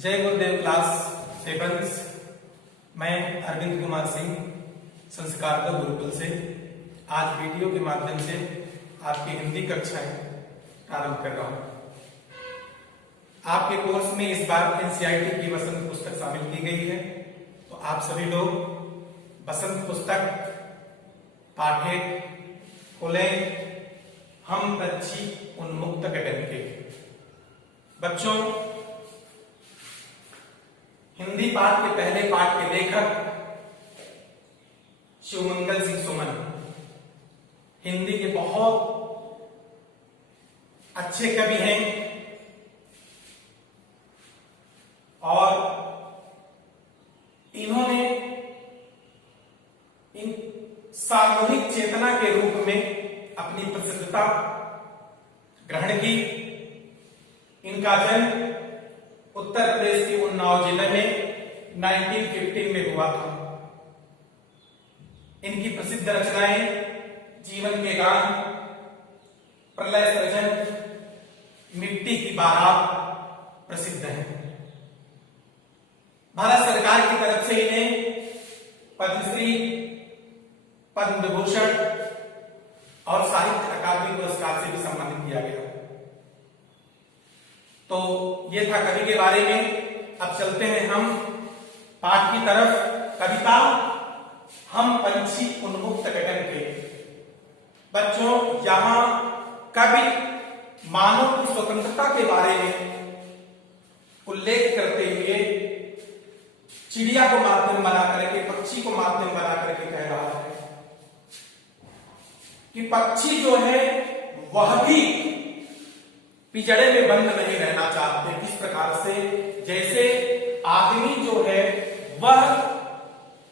जय गुरुदेव class sevens. मैं अरविंद कुमार सिंह संस्कार का गुरुकुल से आज वीडियो के माध्यम से आपकी हिंदी कक्षाएं प्रारंभ कर रहा हूं। आपके कोर्स में इस बार एनसीईआरटी की बसंत पुस्तक शामिल की गई है, तो आप सभी लोग बसंत पुस्तक पाठे खोलें। हम पक्षी उन्मुक्त गगन के। बच्चों, हिंदी पाठ के पहले पाठ के लेखक शिवमंगल सिंह सुमन हिंदी के बहुत अच्छे कवि हैं और इन्होंने इन सामूहिक चेतना के रूप में अपनी प्रसिद्धता ग्रहण की। इनका जन्म उत्तर प्रदेश के उन्नाव जिले में 1915 में हुआ था। इनकी प्रसिद्ध रचनाएं जीवन के गान, प्रलय सृजन, मिट्टी की बारात प्रसिद्ध हैं। भारत सरकार की तरफ से इन्हें पद्मश्री, पद्म विभूषण और साहित्य अकादमी पुरस्कार से भी सम्मानित किया गया। तो ये था कवि के बारे में। अब चलते हैं हम पाठ की तरफ। कविता हम पंछी उन्मुक्त गगन के। बच्चों, यहां कवि मानव की स्वतंत्रता के बारे में उल्लेख करते हुए चिड़िया को माध्यम बना करके, पक्षी को माध्यम बना करके कह रहा है कि पक्षी जो है वह भी पिंजड़े में बंद नहीं रहना चाहते। किस प्रकार से? जैसे आदमी जो है वह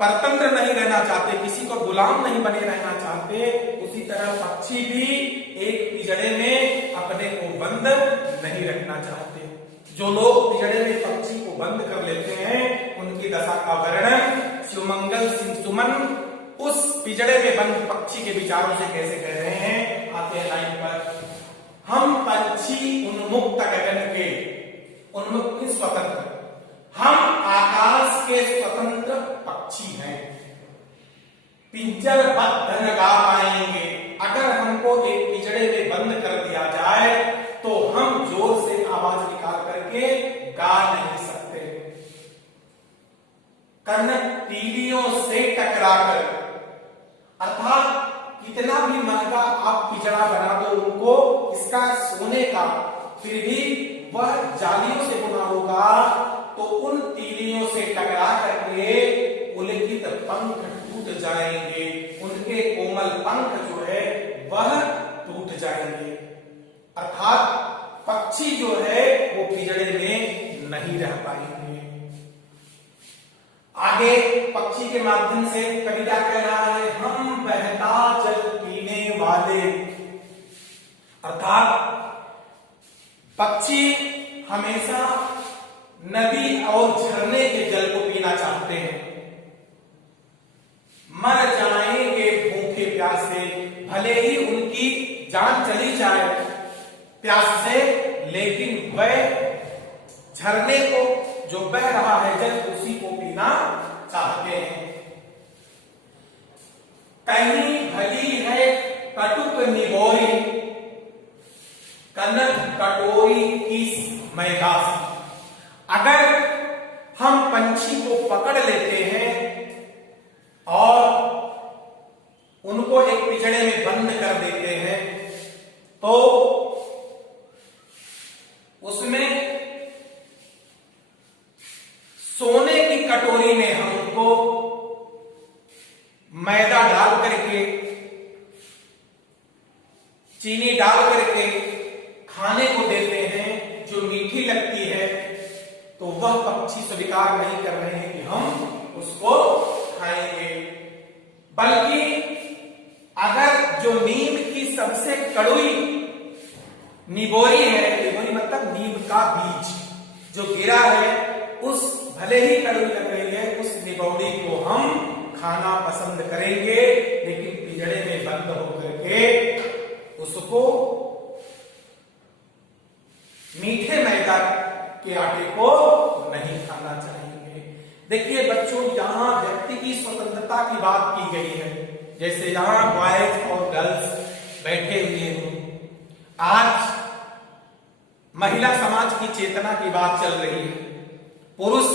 परतंत्र नहीं रहना चाहते, किसी को गुलाम नहीं बने रहना चाहते, उसी तरह पक्षी भी एक पिंजड़े में अपने को बंद नहीं रखना चाहते। जो लोग पिंजड़े में पक्षी को बंद कर लेते हैं, उनकी दशा का वर्णन शिवमंगल सिंह सुमन उस पिंजड़े में बंद पक्षी के विचारों से कैसे कह रहे हैं। आते हैं लाइन पर। हम पंछी उन्मुक्त गगन के। उन्मुक्त स्वतंत्र, हम आकाश के स्वतंत्र पक्षी हैं। पिंजरबद्ध न गा पाएंगे। अगर हमको एक पिंजड़े में बंद कर दिया जाए तो हम जोर से आवाज निकाल करके गा नहीं सकते। कनक तीलियों से टकराकर, अर्थात कितना भी महंगा आप पिंजरा बना दो उनको, इसका सोने का, फिर भी वह जालियों से बुना होगा, तो उन तीलियों से टकरा करके पुलकित पंख टूट जाएंगे। उनके कोमल पंख जो है वह टूट जाएंगे। अर्थात पक्षी जो है वो पिंजड़े में नहीं रह पाएंगे। आगे पक्षी के माध्यम से कवि क्या कह रहा है? हम बहता जल पीने वाले। अर्थात पक्षी हमेशा नदी और झरने के जल को पीना चाहते हैं। मर जाएंगे भूखे प्यासे, भले ही उनकी जान चली जाए प्यास से, लेकिन वह झरने को जो बह रहा है जल, उसी को पीना चाहते हैं। कहीं भली है कटुक निगोरी, कनक कटोरी किस मैदासी। अगर हम पंछी को पकड़ लेते हैं और उनको एक पिंजड़े में बंद कर देते हैं, तो उसमें सोने की कटोरी में हम उनको मैदा डाल करके, चीनी डाल करके खाने को देते हैं जो मीठी लगती है, तो वह पक्षी स्वीकार नहीं कर रहे हैं कि हम उसको खाएंगे। बल्कि अगर जो नीम की सबसे कड़वी निबोरी है, निबोरी मतलब नीम का बीज जो गिरा है, उस भले ही कड़वी लग रही है, उस निबोरी को हम खाना पसंद करेंगे, लेकिन पिंजड़े में बंद होकर के उसको मीठे मैदा के आटे को नहीं खाना चाहिए। देखिए बच्चों, यहाँ व्यक्ति की स्वतंत्रता की बात की गई है। जैसे यहाँ बॉयज और गर्ल्स बैठे हुए हैं, आज महिला समाज की चेतना की बात चल रही है। पुरुष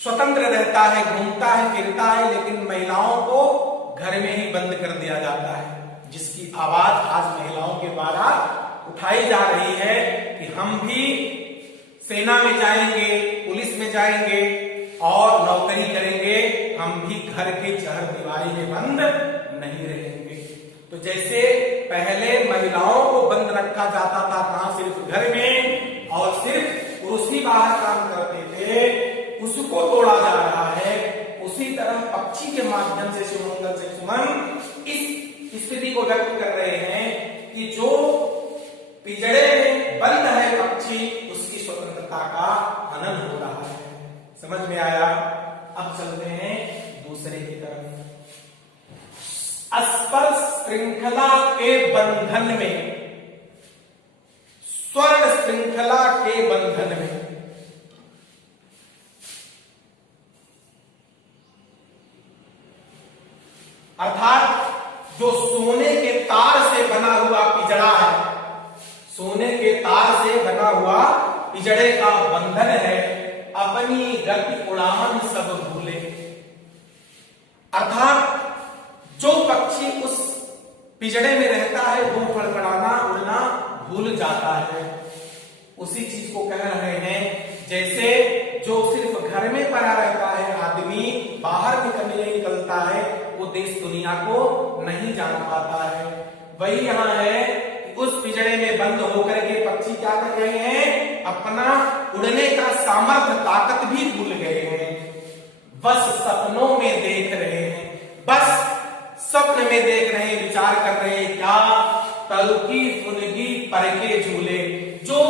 स्वतंत्र रहता है, घूमता है, फिरता है, लेकिन महिलाओं को घर में ही बंद कर दिया जाता है, जिसकी आवाज आज महिलाओं के द्वारा उठाई जा रही है कि हम भी सेना में जाएंगे, पुलिस में जाएंगे और नौकरी करेंगे, हम भी घर के चारदीवारी में बंद नहीं रहेंगे। तो जैसे पहले महिलाओं को बंद रखा जाता था कहां, सिर्फ घर में, और सिर्फ पुरुष ही बाहर काम करते थे, उसको तोड़ा जा रहा है। उसी तरह पक्षी के माध्यम से शिवमंगल से सुमन इस स्थिति को व्यक्त कर रहे हैं कि जो पिंजड़े में बंद है पक्षी, उसकी स्वतंत्रता का हनन हो रहा है। समझ में आया? अब चलते हैं दूसरे की तरफ। स्पर्श श्रृंखला के बंधन में, स्वर्ण श्रृंखला के बंधन में, अर्थात जो सोने के तार से बना हुआ पिंजड़ा है, सोने के तार से बना हुआ पिंजड़े का बंधन है, अपनी गति उड़ान सब भूले। अर्थात जो पक्षी उस पिंजड़े में रहता है वो फड़फड़ाना उड़ना भूल जाता है। उसी चीज को कह रहे हैं, जैसे जो सिर्फ घर में पड़ा रहता है आदमी, बाहर निकलने निकलता है, वो देश दुनिया को नहीं जान पाता है। वही यहाँ है कि उस पिंजड़े में बंद होकर के पक्षी क्या कर रहे हैं, अपना उड़ने का सामर्थ्य ताकत भी भूल गए हैं। बस सपनों में देख रहे हैं, बस स्वप्न में देख रहे हैं, विचार कर रहे हैं क्या, तरुकी फुनगी पर के झूले, जो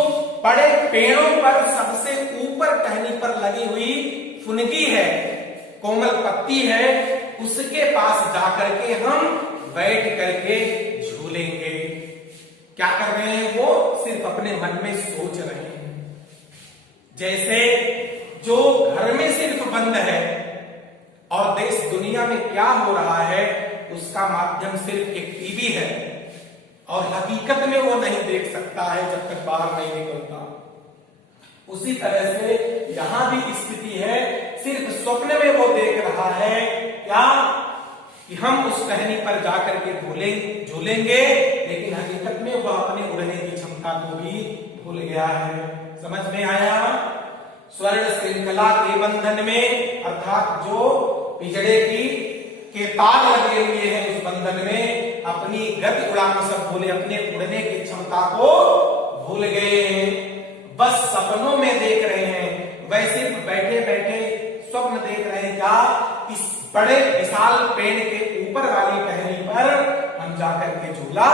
बड़े पेड़ों पर सबसे ऊपर टहनी पर लगी हुई फुनगी है, कोमल पत्ती है, उसके पास जाकर के हम बैठ करके झूलेंगे। क्या कर रहे हैं वो? सिर्फ अपने मन में सोच रहे हैं। जैसे जो घर में सिर्फ बंद है और देश दुनिया में क्या हो रहा है उसका माध्यम सिर्फ एक टीवी है, और हकीकत में वो नहीं देख सकता है जब तक बाहर नहीं निकलता। उसी तरह से यहां भी स्थिति है, सिर्फ स्वप्न में वो देख रहा है क्या, कि हम उस टहनी पर जाकर के झूलेंगे, लेकिन हकीकत में वह अपने उड़ने की क्षमता को भी भूल गया है। समझ में आया? स्वर्ण श्रृंखला के बंधन में, अर्थात जो पिंजड़े के तार लगे हुए हैं उस बंधन में, अपनी गति उड़ाना सब भूले, अपने उड़ने की क्षमता को भूल गए हैं। बस सपनों में देख रहे हैं, वैसे बैठे बैठे स्वप्न देख रहे हैं क्या, इस बड़े विशाल पेड़ के ऊपर वाली टहनी पर हम जाकर के झूला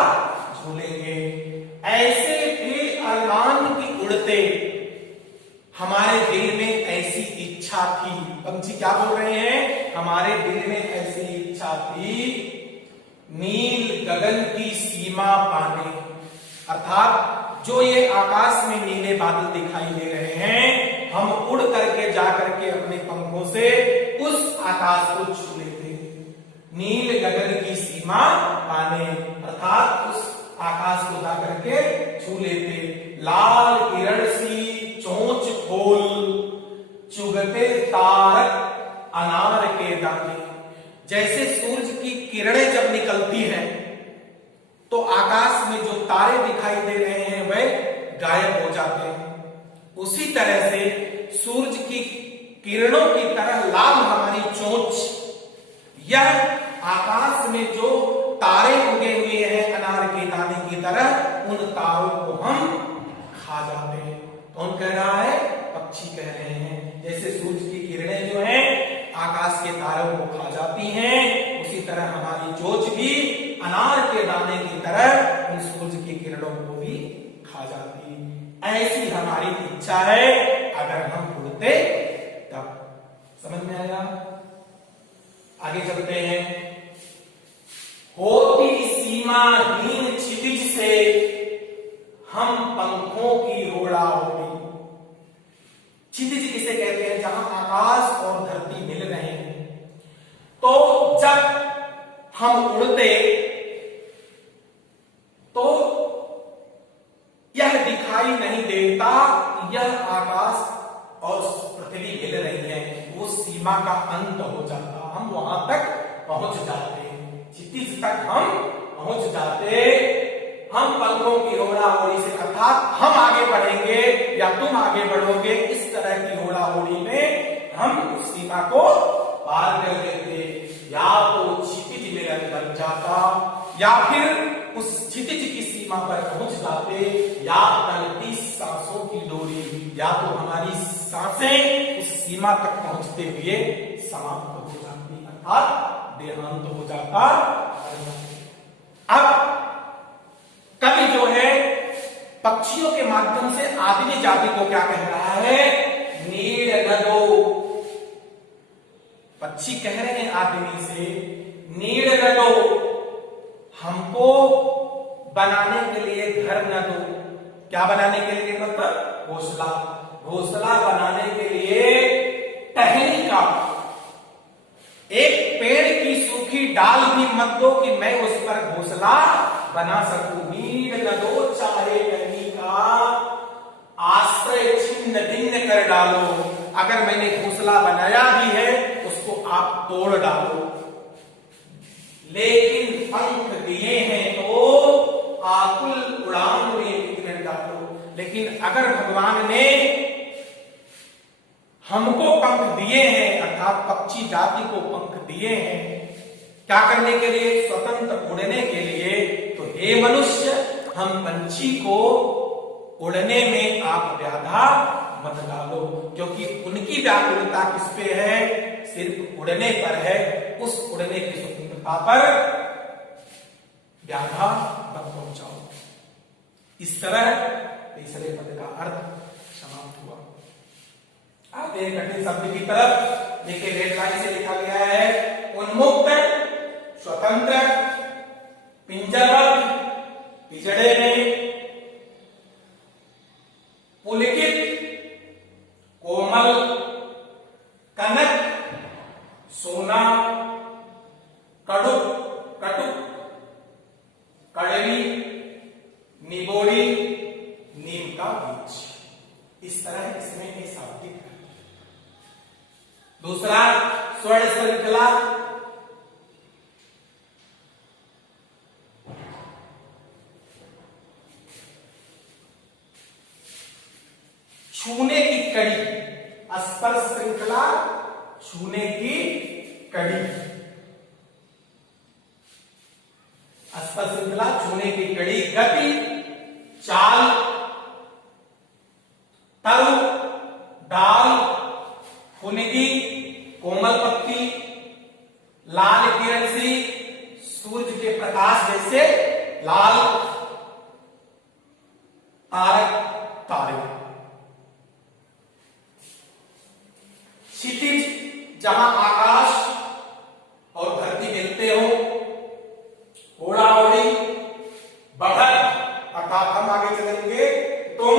झूलेंगे। ऐसे भी अरमान की उड़ते हमारे दिल में ऐसी इच्छा थी। पंछी क्या बोल रहे हैं? हमारे दिल में ऐसी इच्छा थी, नील गगन की सीमा पाने, अर्थात जो ये आकाश में नीले बादल दिखाई दे रहे हैं, हम उड़ करके जाकर के अपने पंखों से उस आकाश को छू लेते। नील गगन की सीमा पाने, अर्थात उस आकाश को जाकर के छू लेते। लाल किरण सी चोंच खोल, चुगते तारक अनार के दाने। जैसे सूरज की किरणें जब निकलती हैं तो आकाश में जो तारे दिखाई दे रहे हैं वह गायब हो जाते हैं। उसी तरह से सूरज की किरणों की तरह लाल हमारी चोंच, यह आकाश में जो तारे उगे हुए हैं अनार के दाने की तरह, उन तारों को हम खा जाते हैं। कौन कह रहा है? पक्षी कह रहे हैं। जैसे सूरज की किरणें जो हैं आकाश के तारों को खा जाती हैं, उसी तरह हमारी चोंच भी अनार के दाने की तरह उन सूरज की किरणों को भी खा जाती। ऐसी हमारी इच्छा है, अगर हम उड़ते तब। समझ में आया? आगे चलते हैं। होती सीमाहीन क्षितिज से हम पंखों की रोड़ा जहां आकाश और धरती मिल रहे हैं, तो जब हम उड़ते तो यह दिखाई नहीं देता यह आकाश और पृथ्वी मिल रही है, वो सीमा का अंत हो जाता, हम वहां तक पहुंच जाते, क्षितिज तक हम पहुंच जाते। हम पंखों की होड़ा होड़ी से, अर्थात हम आगे बढ़ेंगे या तुम आगे बढ़ोगे, इस तरह की होड़ा होड़ी में हम उस सीमा को पार कर लेते। या तो क्षितिज में बन जाता या फिर उस क्षितिज की सीमा पर पहुंच जाते, या 35 सांसों की डोरी, या तो हमारी सांसें उस सीमा तक पहुंचते हुए समाप्त हो जाती, अर्थात देहांत हो जाता। अब कवि जो है पक्षियों के माध्यम से आदमी जाति को क्या कह रहा है, नीड़ न दो। पक्षी कह रहे हैं आदमी से, नीड़ न दो, हमको बनाने के लिए घर न दो। क्या बनाने के लिए, मतलब घोंसला, घोंसला बनाने के लिए टहनी का एक पेड़ की सूखी डाल भी मत दो कि मैं उस पर घोंसला बना सकूं। नीड़ न दो चाहे टहनी का, आश्रय छिन्न भिन्न कर डालो। अगर मैंने घोंसला बनाया भी है उसको आप तोड़ डालो, लेकिन पंख दिए हैं तो आकुल उड़ान में विघ्न डालो। लेकिन अगर भगवान ने हमको पंख दिए हैं, अर्थात पक्षी जाति को पंख दिए हैं, क्या करने के लिए, स्वतंत्र उड़ने के लिए, तो हे मनुष्य, हम पंछी को उड़ने में आप व्याधा मत डालो, क्योंकि उनकी व्याकुलता किस पे है, सिर्फ उड़ने पर है। उस उड़ने की स्वतंत्रता पर व्याधा मत पहुंचाओ। इस तरह तीसरे पद का अर्थ समाप्त हुआ। आते हैं कठिन शब्द की तरफ। देखिए रेड लाइन से लिखा गया है, उन्मुक्त, स्वतंत्र, पिंजरबद्ध, पिंजड़े में, पुलकित, कोमल, कनक, सोना, कड़ुक, कटुक, कड़वी, निबोड़ी, नीम का बीज। इस तरह इसमें एक शाब्दिक है। दूसरा स्वर्ण श्रृंखला, छूने की कड़ी, स्पर्श श्रृंखला, छूने की कड़ी, स्पर्श श्रृंखला, छूने की कड़ी, गति, चाल, तल, डाल, फुनगी, कोमल पत्ती, लाल किरण सी, सूरज के प्रकाश जैसे लाल, तारक, तारे। क्षितिज, जहां आकाश और धरती मिलते हो, होड़ा होड़ी, बढ़त, अर्थात हम आगे चलेंगे, तुम,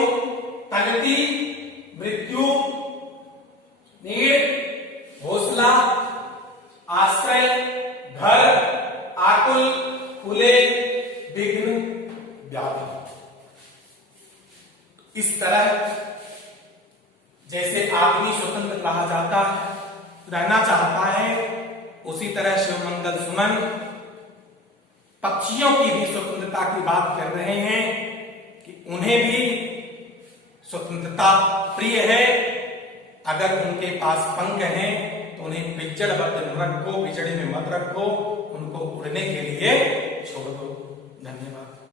तनती, मृत्यु, नीड़, घोंसला, आश्रय, घर, आकुल, खुले, विघ्न, व्याधि। इस तरह जैसे आदमी स्वतंत्र कहा जाता है, रहना चाहता है, उसी तरह शिव मंगल सुमन पक्षियों की भी स्वतंत्रता की बात कर रहे हैं कि उन्हें भी स्वतंत्रता प्रिय है। अगर उनके पास पंख हैं तो उन्हें पिंजड़बद्ध न रखो, पिंजड़े में मत रखो, उनको उड़ने के लिए छोड़ दो। धन्यवाद।